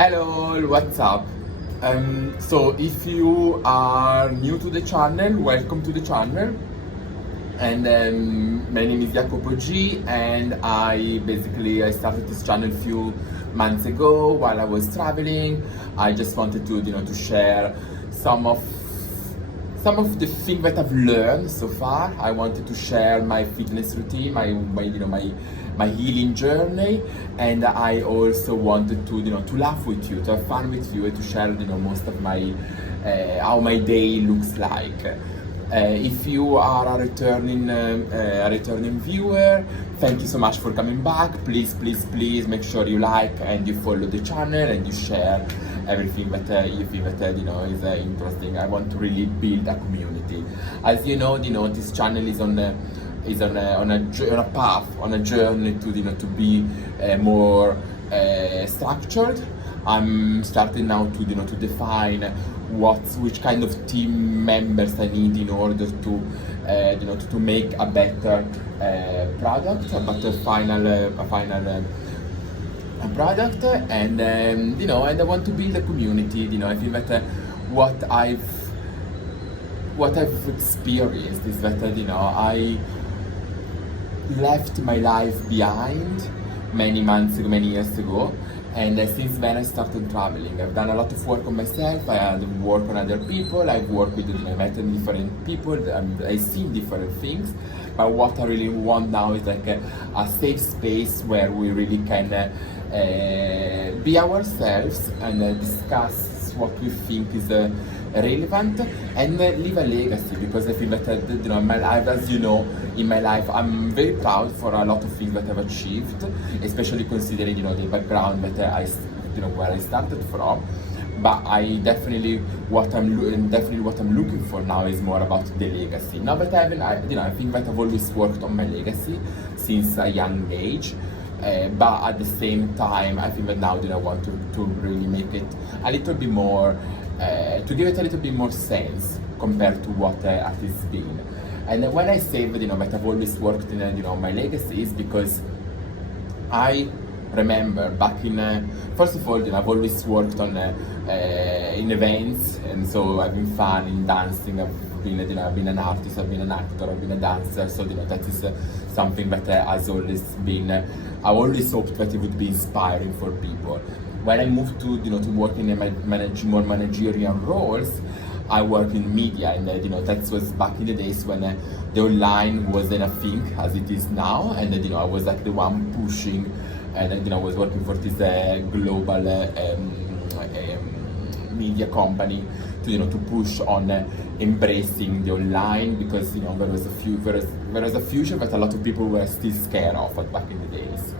Hello, what's up? So if you are new to the channel, welcome to the channel. And my name is Jacopo G, and I started this channel a few months ago while I was traveling. I just wanted to share some of the things that I've learned so far. I wanted to share my fitness routine, my healing journey, and I also wanted to laugh with you, to have fun with you, and to share most of my how my day looks like. If you are a returning viewer, thank you so much for coming back. Please make sure you like and you follow the channel and you share everything that you think that is interesting. I want to really build a community. As you know, this channel is on a path, on a journey to be more structured. I'm starting now to define which kind of team members I need in order to make a better product, a better final product, and and I want to build a community. I think that what I've experienced is that I left my life behind many years ago, and since then I started traveling. I've done a lot of work on myself. I had work on other people. I've worked with met different people. I've seen different things. But what I really want now is like a safe space where we really can be ourselves and discuss what we think is relevant and leave a legacy. Because I feel that in my life, as you know, in my life, I'm very proud for a lot of things that I've achieved, especially considering the background that where I started from. But I definitely what I'm looking for now is more about the legacy. Now that I think that I've always worked on my legacy since a young age. But at the same time, I think that now I want to really make it a little bit more, to give it a little bit more sense compared to what it has been. And when I say that that I've always worked in my legacy, is because I remember back in first of all, I've always worked on in events, and so I've been fun in dancing. I've been I've been an artist, I've been an actor, I've been a dancer. So that is something that has always been. I always hoped that it would be inspiring for people. When I moved to to work in more managerial roles, I work in media, and that was back in the days when the online wasn't a thing as it is now, and I was like the one pushing, and I was working for this global media company to push on embracing the online, because there was a future that a lot of people were still scared of back in the days.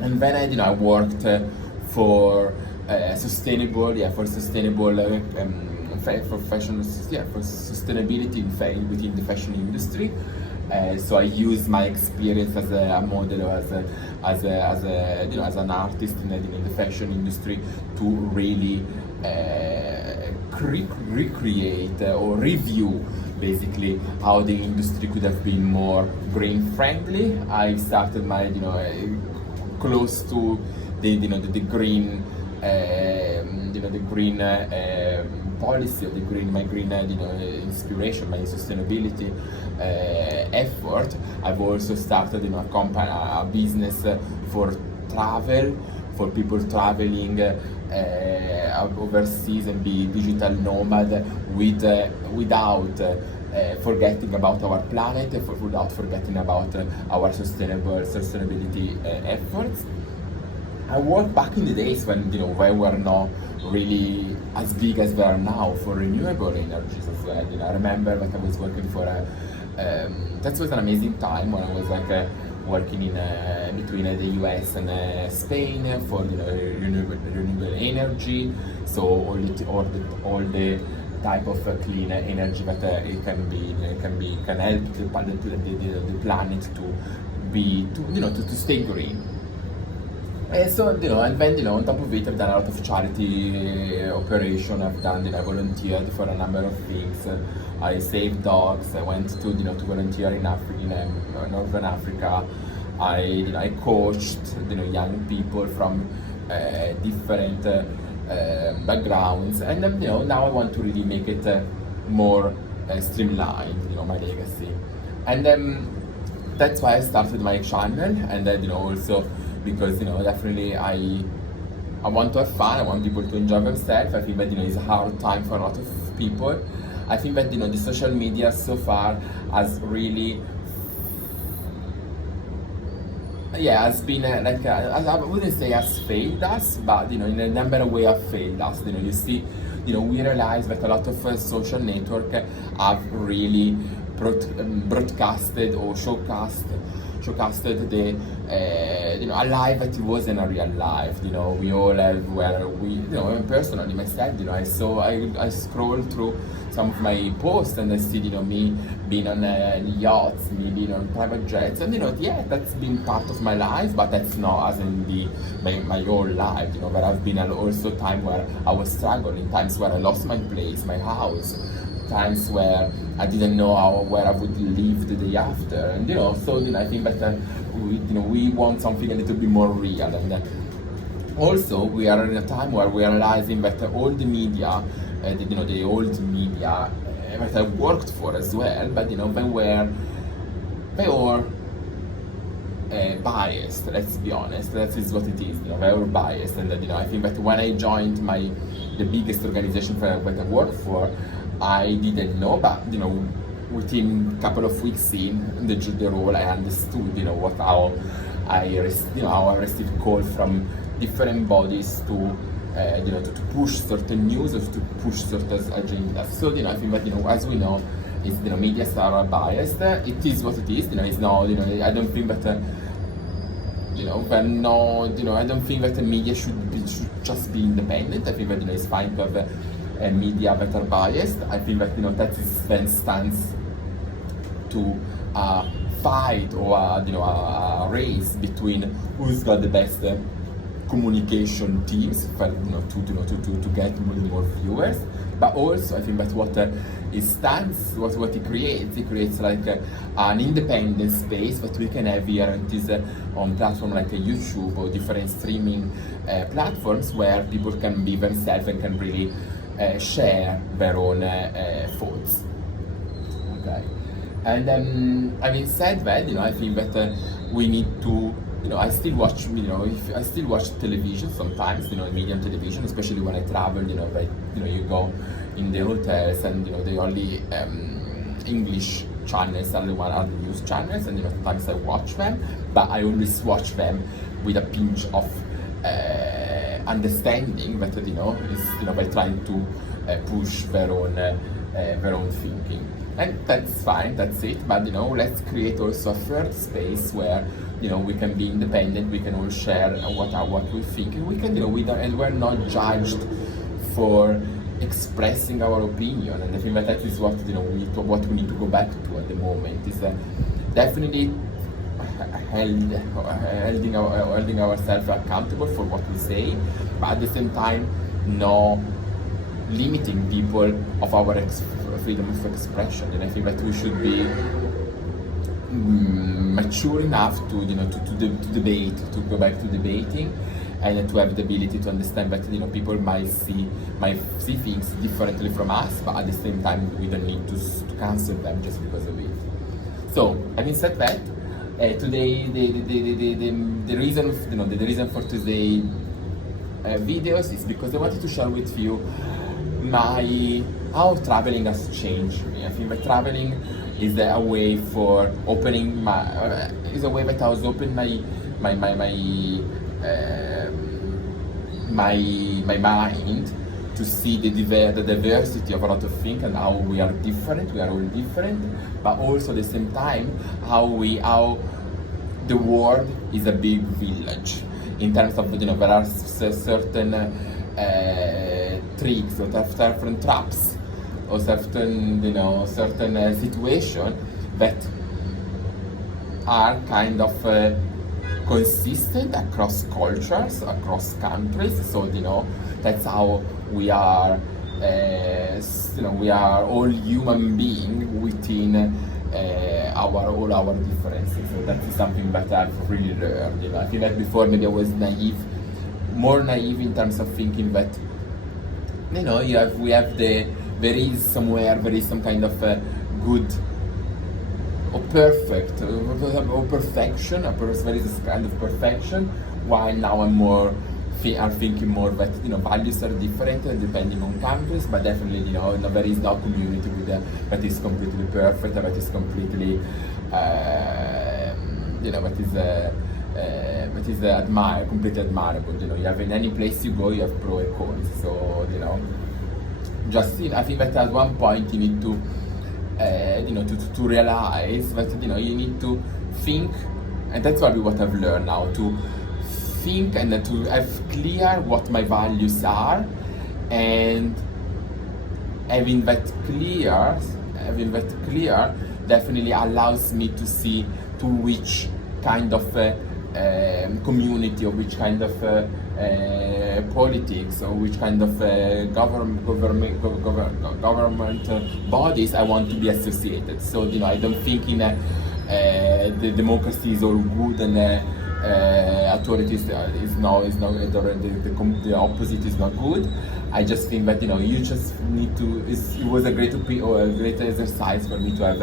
And then I worked for sustainable for sustainability within the fashion industry. So I use my experience as a model, as an artist in the fashion industry to really recreate or review basically how the industry could have been more green friendly. I started my close to the green the green policy, or my green inspiration, my sustainability effort. I've also started a business for travel, for people traveling overseas and be digital nomad without forgetting about our planet, without forgetting about our sustainability efforts. I worked back in the days when we were not really as big as we are now for renewable energies as well. I remember that I was working for that was an amazing time when I was working in between the US and Spain for renewable energy. So all the type of clean energy that it can help the planet to stay green. So and then on top of it, I've done a lot of charity operation. I volunteered for a number of things. I saved dogs. I went to volunteer in Northern Africa. I coached young people from different backgrounds, and now I want to really make it more streamlined, my legacy. And that's why I started my channel, and then also because definitely I want to have fun. I want people to enjoy themselves. I think that it's a hard time for a lot of people. I think that the social media so far has really, has been I wouldn't say has failed us, but in a number of ways have failed us. You see, we realize that a lot of social network have really broadcasted or showcasted the a life that it wasn't a real life. We all have where we personally myself, I scroll through some of my posts and I see me being on yachts, me being on private jets, and that's been part of my life, but that's not as in my whole life. There have been also times where I was struggling, times where I lost my place, my house, times where I didn't know where I would live the day after, and so I think that we want something a little bit more real, and also we are in a time where we are realizing that all the media, the old media that I worked for as well, but they were biased. Let's be honest. That is what it is. They were biased, and I think that when I joined the biggest organization that I worked for, I didn't know, but within a couple of weeks in the role, I understood how I received calls from different bodies to push certain news or to push certain agendas. So I think that as we know, is media are biased. It is what it is. It's not. I don't think that. I don't think that the media should just be independent. I think that it's fine to have media that are biased. I think that that is then stands to fight or a race between who's got the best communication teams for, to get more viewers. But also I think that what it creates like an independent space that we can have here on platform like YouTube or different streaming platforms where people can be themselves and can really share their own thoughts. Okay, and having said that, I think that we need to. I still watch. I still watch television sometimes. Medium television, especially when I travel. You go in the hotels and the only English channels are the news channels, and sometimes I watch them, but I always watch them with a pinch of understanding that is by trying to push their own thinking, and that's fine, that's it. But let's create also a third space where we can be independent, we can all share what we think, and we can and we're not judged for expressing our opinion. And I think that is what what we need to go back to at the moment is definitely holding ourselves accountable for what we say, but at the same time no limiting people of our freedom of expression. And I think that we should be mature enough to debate, to go back to debating, and to have the ability to understand that people might see things differently from us, but at the same time we don't need to cancel them just because of it. So having said that, today the reason for today's videos is because I wanted to share with you how traveling has changed me. I think that traveling is a way for opening is a way that I was opening my mind to see the diversity of a lot of things and how we are different. We are all different, but also at the same time how the world is a big village in terms of there are certain tricks or certain traps or certain situations that are kind of consistent across cultures, across countries. So that's how we are. We are all human beings within all our differences. So that is something that I've really learned. I feel like before maybe I was naive more naive in terms of thinking that, you know, there is some kind of good or perfect or perfection, there is this kind of perfection, while now are thinking more that, you know, values are different depending on countries, but definitely, you know, there is no community that is completely perfect, that is completely, you know, that is completely admirable. You know, you have in any place you go, you have pros and cons. So, you know, I think that at one point you need to, you know, to realize that, you know, you need to think, and that's probably what I've learned now, to think and to have clear what my values are, and having that clear definitely allows me to see to which kind of community, or which kind of politics, or which kind of government bodies I want to be associated. So, you know, I don't think in the democracy is all good and authorities the opposite is not good. I just think that, you know, you just need to. It was a great exercise for me to have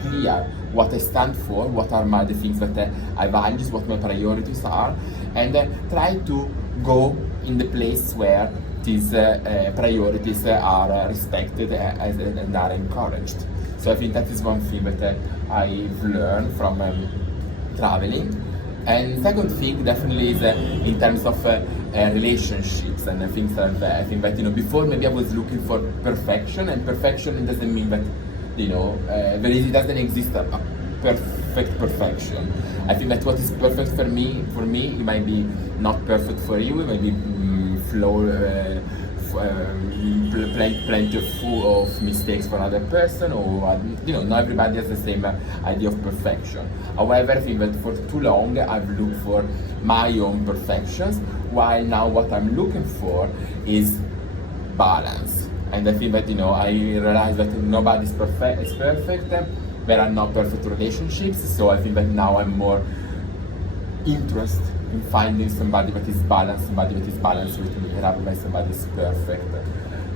clear what I stand for, what are the things that I value, what my priorities are, and try to go in the place where these priorities are respected and are encouraged. So I think that is one thing that I've learned from traveling. And second thing definitely is in terms of relationships and things like that. I think that, you know, before maybe I was looking for perfection, and perfection doesn't mean that, you know, it doesn't exist a perfect perfection. I think that what is perfect for me, it might be not perfect for you. It might be plenty of mistakes for another person, or, you know, not everybody has the same idea of perfection. However, I think that for too long I've looked for my own perfections, while now what I'm looking for is balance. And I think that, you know, I realize that nobody's perfect. There are not perfect relationships, so I think that now I'm more interested in finding somebody that is balanced with me, rather than somebody is perfect,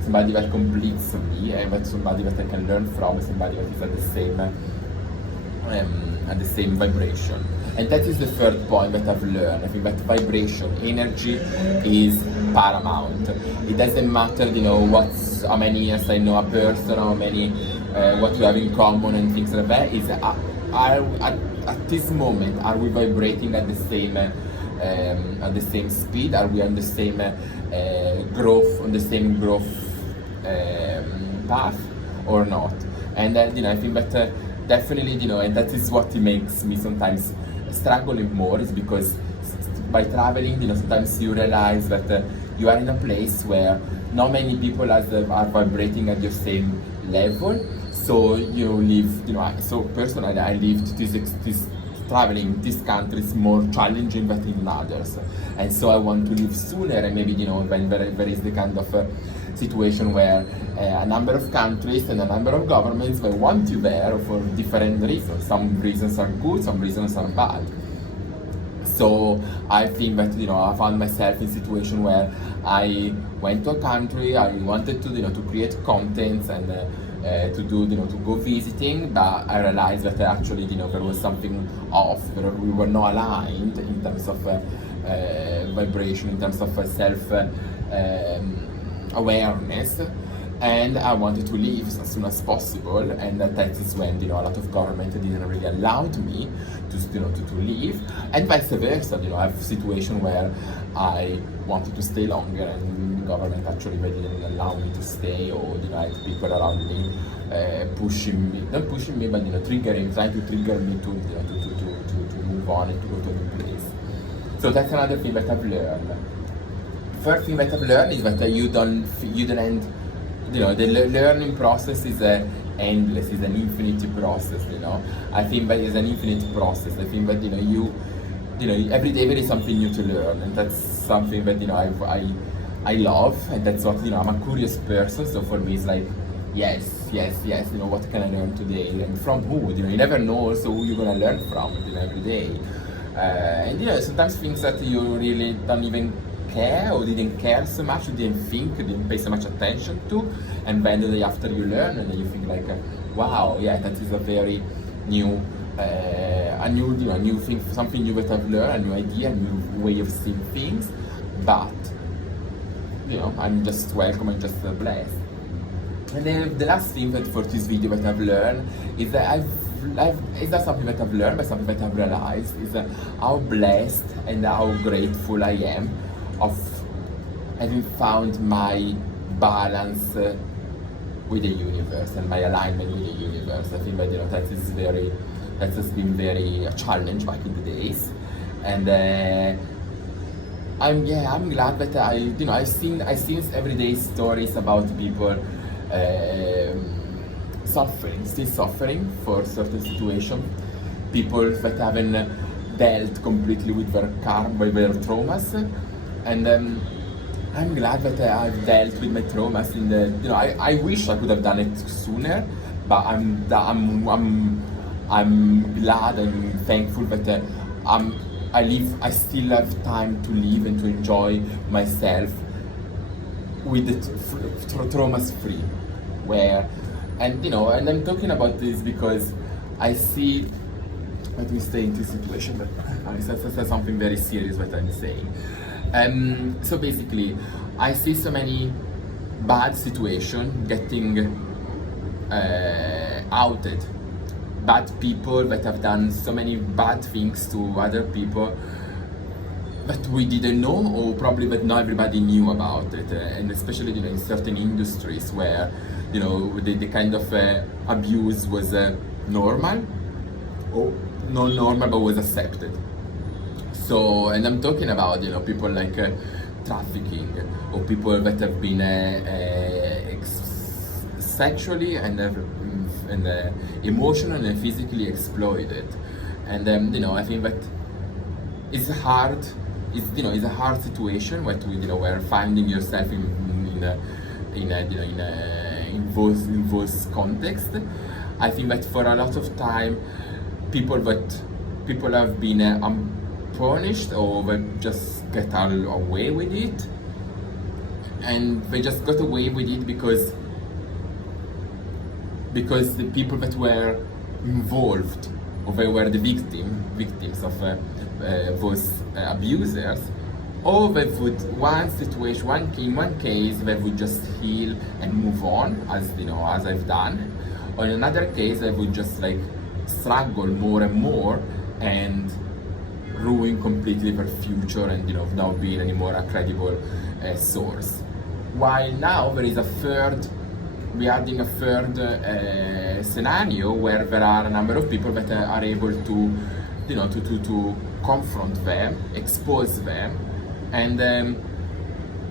somebody that completes me, and that somebody that I can learn from, somebody that is at the same vibration. And that is the third point that I've learned. I think that vibration, energy, is paramount. It doesn't matter, you know, how many years I know a person, how many, what we have in common and things like that. Is at this moment, are we vibrating at the same speed? Are we on the same growth path or not? And you know, I think that definitely, you know, and that is what makes me sometimes struggling more, is because by traveling, you know, sometimes you realize that you are in a place where not many people are vibrating at your same level. So you live, you know, so personally I lived this traveling this country is more challenging than in others, and so I want to leave sooner. And maybe, you know, when there is the kind of situation where a number of countries and a number of governments they want you there for different reasons. Some reasons are good, some reasons are bad. So I think that, you know, I found myself in a situation where I went to a country, I wanted to, you know, to create content and to go visiting, but I realized that actually, you know, there was something off. We were not aligned in terms of vibration, in terms of self awareness, and I wanted to leave as soon as possible. And that is when, you know, a lot of government didn't really allow me to leave, and vice versa. You know, I have a situation where I wanted to stay longer, and the government actually didn't allow me to stay, or, you know, I had people around me not pushing me, but, you know, trying to trigger me to move on and to go to a new place. So that's another thing that I've learned. First thing that I've learned is that you don't end. You know, the learning process is endless, is an infinite process. You know, I think that it's an infinite process. I think that, you know, you know, every day there is something new to learn, and that's something that, you know, I love, and that's what, you know, I'm a curious person. So for me, it's like, yes, you know, what can I learn today, and from who? You know, you never know also who you're gonna learn from, you know, every day. And, you know, sometimes things that you really don't even care or didn't care so much, or didn't think, didn't pay so much attention to, and then the day after you learn and then you think like, wow, yeah, that is a very new, a new thing, something new that I've learned, a new idea, a new way of seeing things, but I'm just welcome and just blessed. And then the last thing that for this video that I've learned is that it's not something that I've learned, but something that I've realized is how blessed and how grateful I am of having found my balance with the universe and my alignment with the universe. I think that that has been very a challenge back in the days, and I'm glad that I've seen everyday stories about people still suffering for certain situations, people that haven't dealt completely with their karma, with their traumas, and I'm glad that I've dealt with my traumas I wish I could have done it sooner, but I'm glad and thankful that I still have time to live and to enjoy myself with the traumas free. And I'm talking about this because I see. Let me stay in this situation, but that's something very serious what I'm saying. So basically, I see so many bad situations getting outed. Bad people that have done so many bad things to other people that we didn't know, or probably that not everybody knew about it, and especially in certain industries where the kind of abuse was normal, or not normal but was accepted. So, and I'm talking about people like trafficking, or people that have been sexually and emotionally and physically exploited, and I think that it's hard. It's a hard situation where we're finding yourself in those contexts. I think that for a lot of time, people have been punished, or they just get away with it, and they just got away with it because the people that were involved, or they were the victims of those abusers, or they would in one case they would just heal and move on, as I've done, or in another case they would just struggle more and more and ruin completely their future, and not being any more a credible source. While now we are in a third scenario where there are a number of people that are able to to confront them, expose them, and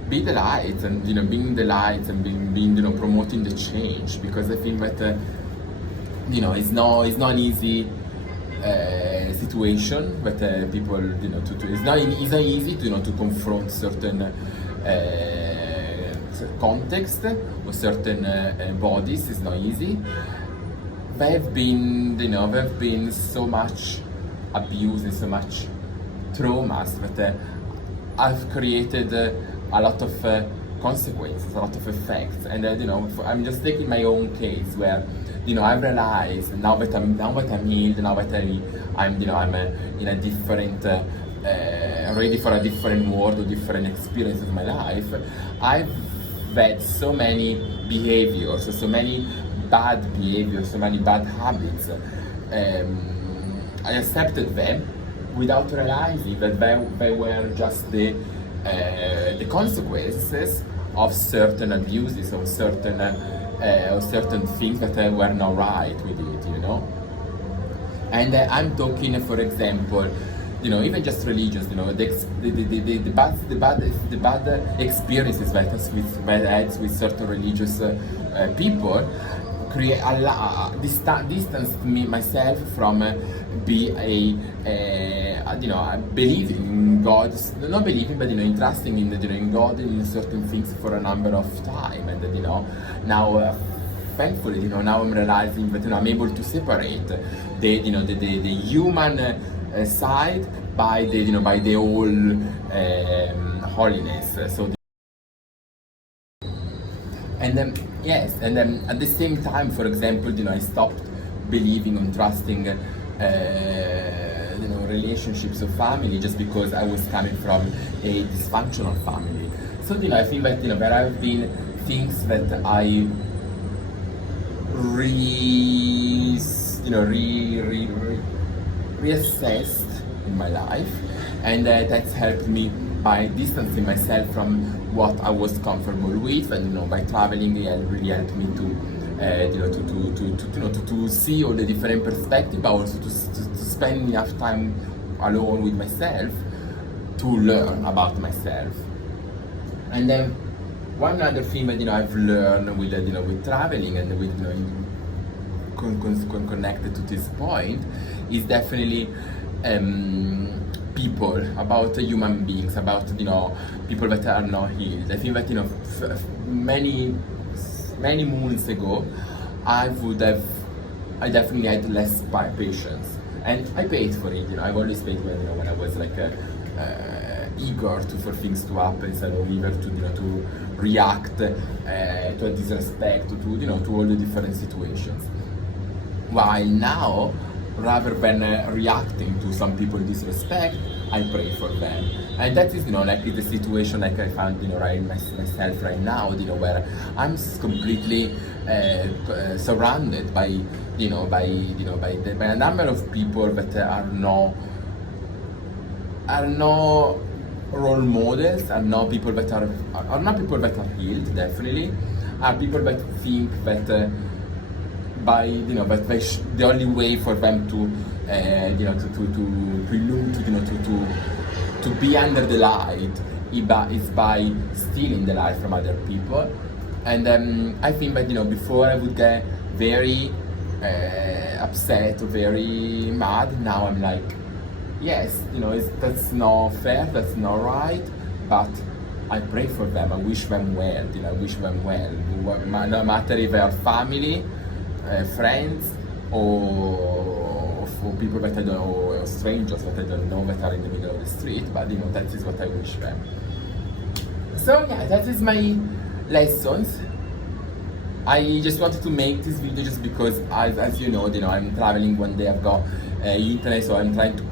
be the light, and being the light, and being promoting the change, because I think that it's not an easy situation, but people it's not easy to confront certain context or certain bodies. It's not easy. They've been so much abuse and so much traumas that I've created a lot of consequences, a lot of effects, and I'm just taking my own case where I've realized now that I'm healed, now that I'm in a different ready for a different world or different experience of my life. I've had so many behaviors, so many bad behaviors, so many bad habits. I accepted them without realizing that they were just the consequences of certain abuses, of certain things that were not right with it, And I'm talking, for example, even just religious, the bad experiences that I had with certain religious people create distance me myself from believing in God, not believing, but trusting in God and in certain things for a number of time, and now thankfully now I'm realizing that I'm able to separate the human side by the whole holiness. And then yes, and then at the same time, for example, I stopped believing and trusting, relationships or family just because I was coming from a dysfunctional family. So I think that there have been things that I reassessed in my life, and that's helped me by distancing myself from what I was comfortable with, and by traveling, it really helped me to to see all the different perspectives, but also to spend enough time alone with myself to learn about myself. And then one other thing that I've learned with with traveling and with connected to this point is definitely people, about human beings, about people that are not healed. I think that many moons ago I definitely had less patience, and I paid for it. I've always paid when I was like eager for things to happen, instead of eager to react to a disrespect, to all the different situations. While now, rather than reacting to some people's disrespect, I pray for them. And that is like the situation like I found myself right now, where I'm completely surrounded by by a number of people that are no role models, are not people that are not people that are healed, definitely, are people that think that the only way for them to be under the light is by stealing the light from other people. And I think that before I would get very upset or very mad. Now I'm like, yes, that's not fair, that's not right, but I pray for them, I wish them well, I wish them well, no matter if they are family, friends, or for people that I don't know, or strangers that I don't know that are in the middle of the street, but that is what I wish them. So yeah, that is my lessons. I just wanted to make this video just because, as you know, I'm traveling one day, I've got internet, so I'm trying to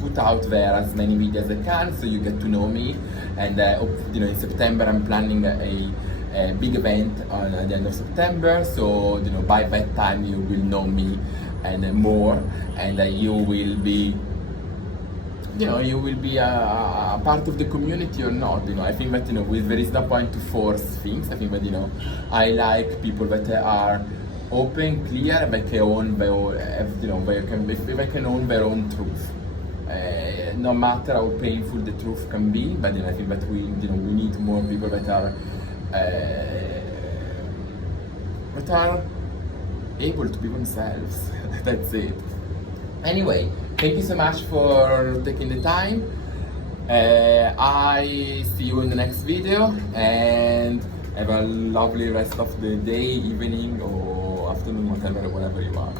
put out there as many videos as I can, so you get to know me. And in September I'm planning a big event at the end of September, so by that time you will know me and more, and you will be a part of the community or not. I think that there is no point to force things. I think that I like people that are open, clear, and they can own their own, they can own their own truth. No matter how painful the truth can be, but I think that we need more people that are able to be themselves. That's it. Anyway, thank you so much for taking the time. I see you in the next video, and have a lovely rest of the day, evening, or afternoon, whatever you want.